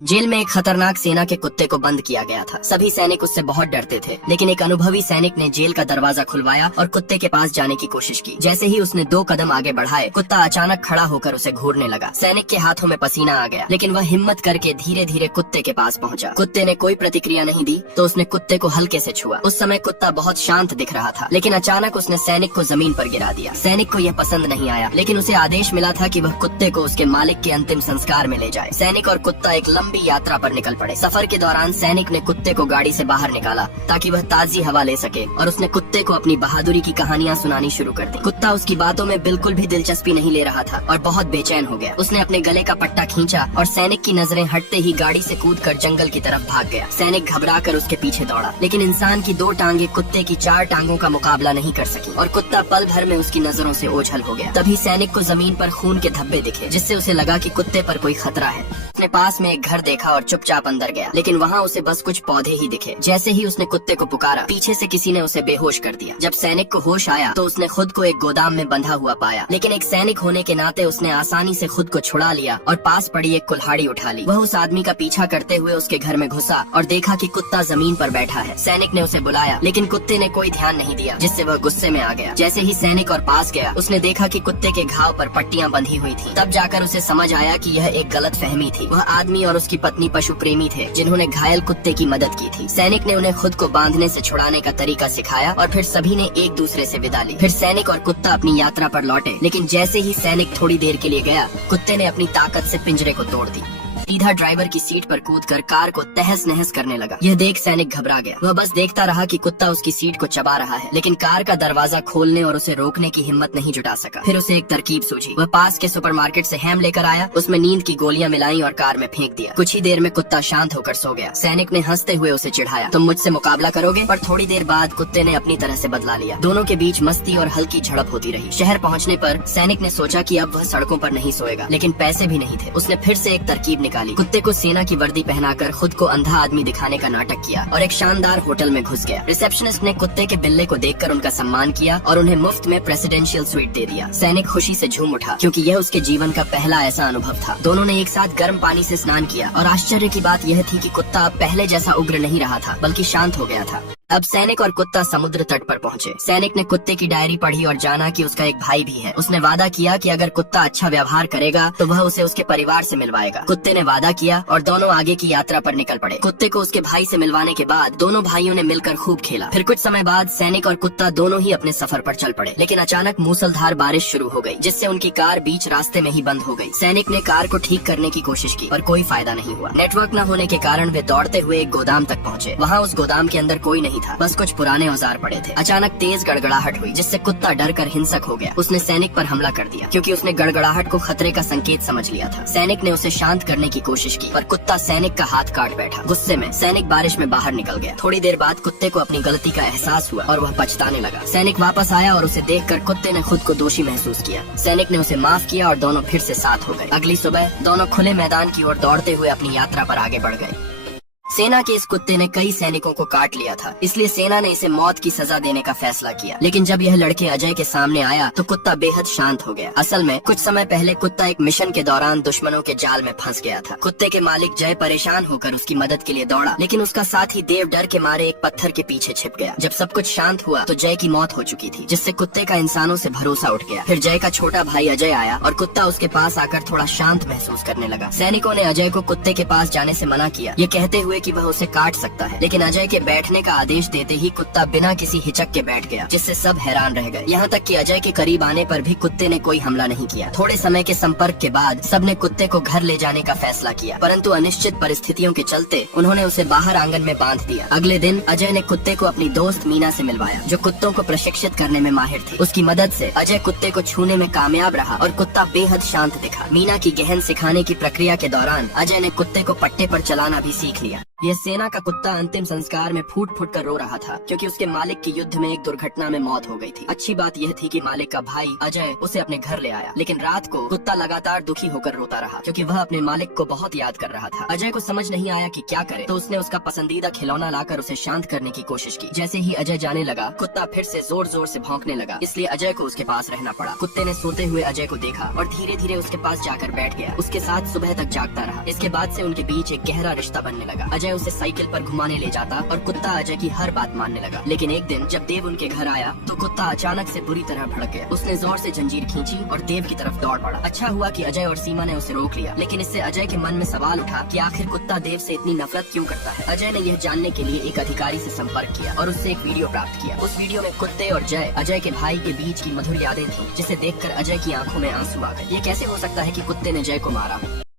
Jail में एक खतरनाक सेना के कुत्ते को बंद किया गया था। सभी सैनिक उससे बहुत डरते थे, लेकिन एक अनुभवी सैनिक ने जेल का दरवाजा खुलवाया और कुत्ते के पास जाने की कोशिश की। जैसे ही उसने 2 कदम आगे बढ़ाए, कुत्ता अचानक खड़ा होकर उसे घूरने लगा। सैनिक के हाथों में पसीना आ गया, लेकिन वह हिम्मत करके धीरे धीरे कुत्ते के पास पहुंचा। कुत्ते ने कोई प्रतिक्रिया नहीं दी, तो उसने कुत्ते को हल्के से छुआ। उस समय कुत्ता बहुत शांत दिख रहा था, लेकिन अचानक उसने सैनिक को जमीन पर गिरा दिया। सैनिक को यह पसंद नहीं आया, लेकिन उसे आदेश मिला था कि वह कुत्ते को उसके मालिक के अंतिम संस्कार में ले जाए। सैनिक और कुत्ता एक लंबी यात्रा पर निकल पड़े। सफर के दौरान सैनिक ने कुत्ते को गाड़ी से बाहर निकाला ताकि वह ताजी हवा ले सके, और उसने कुत्ते को अपनी बहादुरी की कहानियां सुनानी शुरू कर दी। कुत्ता उसकी बातों में बिल्कुल भी दिलचस्पी नहीं ले रहा था और बहुत बेचैन हो गया। उसने अपने गले का पट्टा खींचा और सैनिक की नजरें हटते ही गाड़ी से कूदकर जंगल की तरफ भाग गया। सैनिक घबराकर उसके पीछे दौड़ा, लेकिन इंसान की 2 टांगे कुत्ते की 4 टांगों का मुकाबला नहीं कर सकी और कुत्ता पल भर में उसकी नजरों से ओझल हो गया। तभी सैनिक को जमीन पर खून के धब्बे दिखे, जिससे उसे लगा कि कुत्ते पर कोई खतरा है। उसने पास में एक घर देखा और चुपचाप अंदर गया, लेकिन वहाँ उसे बस कुछ पौधे ही दिखे। जैसे ही उसने कुत्ते को पुकारा, पीछे से किसी ने उसे बेहोश कर दिया। जब सैनिक को होश आया तो उसने खुद को एक गोदाम में बंधा हुआ पाया, लेकिन एक सैनिक होने के नाते उसने आसानी से खुद को छुड़ा लिया और पास पड़ी एक कुल्हाड़ी उठा ली। वह उस आदमी का पीछा करते हुए उसके घर में घुसा और देखा कि कुत्ता जमीन पर बैठा है। सैनिक ने उसे बुलाया, लेकिन कुत्ते ने कोई ध्यान नहीं दिया, जिससे वह गुस्से में आ गया। जैसे ही सैनिक और पास गया, उसने देखा कि कुत्ते के घाव पर पट्टियां बंधी हुई थी। तब जाकर उसे समझ आया कि यह एक गलत फहमी थी। वह आदमी और उसकी पत्नी पशु प्रेमी थे, जिन्होंने घायल कुत्ते की मदद की थी। सैनिक ने उन्हें खुद को बांधने से छुड़ाने का तरीका सिखाया और फिर सभी ने एक दूसरे से विदा ली। फिर सैनिक और कुत्ता अपनी यात्रा पर लौटे, लेकिन जैसे ही सैनिक थोड़ी देर के लिए गया, कुत्ते ने अपनी ताकत से पिंजरे को तोड़ दी। सीधा ड्राइवर की सीट पर कूदकर कार को तहस नहस करने लगा। यह देख सैनिक घबरा गया। वह बस देखता रहा कि कुत्ता उसकी सीट को चबा रहा है, लेकिन कार का दरवाजा खोलने और उसे रोकने की हिम्मत नहीं जुटा सका। फिर उसे एक तरकीब सूझी। वह पास के सुपरमार्केट से हैम लेकर आया, उसमें नींद की गोलियां मिलाई और कार में फेंक दिया। कुछ ही देर में कुत्ता शांत होकर सो गया। सैनिक ने हंसते हुए उसे चिढ़ाया, तुम मुझसे मुकाबला करोगे? पर थोड़ी देर बाद कुत्ते ने अपनी तरह से बदला लिया। दोनों के बीच मस्ती और हल्की झड़प होती रही। शहर पहुँचने पर सैनिक ने सोचा कि अब वह सड़कों पर नहीं सोएगा, लेकिन पैसे भी नहीं थे। उसने फिर से एक तरकीब निकाली। कुत्ते को सेना की वर्दी पहनाकर खुद को अंधा आदमी दिखाने का नाटक किया और एक शानदार होटल में घुस गया। रिसेप्शनिस्ट ने कुत्ते के बिल्ले को देखकर उनका सम्मान किया और उन्हें मुफ्त में प्रेसिडेंशियल स्वीट दे दिया। सैनिक खुशी से झूम उठा, क्योंकि यह उसके जीवन का पहला ऐसा अनुभव था। दोनों ने एक साथ गर्म पानी से स्नान किया और आश्चर्य की बात यह थी कि कुत्ता अब पहले जैसा उग्र नहीं रहा था, बल्कि शांत हो गया था। अब सैनिक और कुत्ता समुद्र तट पर पहुंचे। सैनिक ने कुत्ते की डायरी पढ़ी और जाना कि उसका एक भाई भी है। उसने वादा किया कि अगर कुत्ता अच्छा व्यवहार करेगा तो वह उसे उसके परिवार से मिलवाएगा। कुत्ते ने वादा किया और दोनों आगे की यात्रा पर निकल पड़े। कुत्ते को उसके भाई से मिलवाने के बाद दोनों भाइयों ने मिलकर खूब खेला। फिर कुछ समय बाद सैनिक और कुत्ता दोनों ही अपने सफर पर चल पड़े, लेकिन अचानक मूसलधार बारिश शुरू हो गई, जिससे उनकी कार बीच रास्ते में ही बंद हो गई। सैनिक ने कार को ठीक करने की कोशिश की, पर कोई फायदा नहीं हुआ। नेटवर्क न होने के कारण वे दौड़ते हुए एक गोदाम तक पहुँचे। वहाँ उस गोदाम के अंदर कोई नहीं था, बस कुछ पुराने औजार पड़े थे। अचानक तेज गड़गड़ाहट हुई, जिससे कुत्ता डरकर हिंसक हो गया। उसने सैनिक पर हमला कर दिया, क्योंकि उसने गड़गड़ाहट को खतरे का संकेत समझ लिया था। सैनिक ने उसे शांत करने की कोशिश की, पर कुत्ता सैनिक का हाथ काट बैठा। गुस्से में सैनिक बारिश में बाहर निकल गया। थोड़ी देर बाद कुत्ते को अपनी गलती का एहसास हुआ और वह पछताने लगा। सैनिक वापस आया और उसे देखकर कुत्ते ने खुद को दोषी महसूस किया। सैनिक ने उसे माफ किया और दोनों फिर से साथ हो गए। अगली सुबह दोनों खुले मैदान की ओर दौड़ते हुए अपनी यात्रा पर आगे बढ़ गए। सेना के इस कुत्ते ने कई सैनिकों को काट लिया था, इसलिए सेना ने इसे मौत की सजा देने का फैसला किया। लेकिन जब यह लड़के अजय के सामने आया तो कुत्ता बेहद शांत हो गया। असल में कुछ समय पहले कुत्ता एक मिशन के दौरान दुश्मनों के जाल में फंस गया था। कुत्ते के मालिक जय परेशान होकर उसकी मदद के लिए दौड़ा, लेकिन उसका साथी देव डर के मारे एक पत्थर के पीछे छिप गया। जब सब कुछ शांत हुआ तो जय की मौत हो चुकी थी, जिससे कुत्ते का इंसानों से भरोसा उठ गया। फिर जय का छोटा भाई अजय आया और कुत्ता उसके पास आकर थोड़ा शांत महसूस करने लगा। सैनिकों ने अजय को कुत्ते के पास जाने से मना किया, ये कहते हुए कि वह उसे काट सकता है, लेकिन अजय के बैठने का आदेश देते ही कुत्ता बिना किसी हिचक के बैठ गया, जिससे सब हैरान रह गए। यहाँ तक कि अजय के करीब आने पर भी कुत्ते ने कोई हमला नहीं किया। थोड़े समय के संपर्क के बाद सबने कुत्ते को घर ले जाने का फैसला किया, परंतु अनिश्चित परिस्थितियों के चलते उन्होंने उसे बाहर आंगन में बांध दिया। अगले दिन अजय ने कुत्ते को अपनी दोस्त मीना से मिलवाया, जो कुत्तों को प्रशिक्षित करने में माहिर थी। उसकी मदद से अजय कुत्ते को छूने में कामयाब रहा और कुत्ता बेहद शांत दिखा। मीना की गहन सिखाने की प्रक्रिया के दौरान अजय ने कुत्ते को पट्टे पर चलाना भी सीख लिया। यह सेना का कुत्ता अंतिम संस्कार में फूट फूट कर रो रहा था, क्योंकि उसके मालिक की युद्ध में एक दुर्घटना में मौत हो गई थी। अच्छी बात यह थी कि मालिक का भाई अजय उसे अपने घर ले आया, लेकिन रात को कुत्ता लगातार दुखी होकर रोता रहा, क्योंकि वह अपने मालिक को बहुत याद कर रहा था। अजय को समझ नहीं आया कि क्या करे, तो उसने उसका पसंदीदा खिलौना लाकर उसे शांत करने की कोशिश की। जैसे ही अजय जाने लगा, कुत्ता फिर से जोर जोर से भौंकने लगा, इसलिए अजय को उसके पास रहना पड़ा। कुत्ते ने सोते हुए अजय को देखा और धीरे धीरे उसके पास जाकर बैठ गया। उसके साथ सुबह तक जागता रहा। इसके बाद से उनके बीच एक गहरा रिश्ता बनने लगा। अजय उसे साइकिल पर घुमाने ले जाता और कुत्ता अजय की हर बात मानने लगा। लेकिन एक दिन जब देव उनके घर आया तो कुत्ता अचानक से बुरी तरह भड़क गया। उसने जोर से जंजीर खींची और देव की तरफ दौड़ पड़ा। अच्छा हुआ कि अजय और सीमा ने उसे रोक लिया, लेकिन इससे अजय के मन में सवाल उठा कि आखिर कुत्ता देव से इतनी नफरत क्यों करता है। अजय ने यह जानने के लिए एक अधिकारी से संपर्क किया और उससे एक वीडियो प्राप्त किया। उस वीडियो में कुत्ते और जय, अजय के भाई के बीच की मधुर यादें थी, जिसे देखकर अजय की आंखों में आंसू आ गए। ये कैसे हो सकता है कि कुत्ते ने जय को मारा?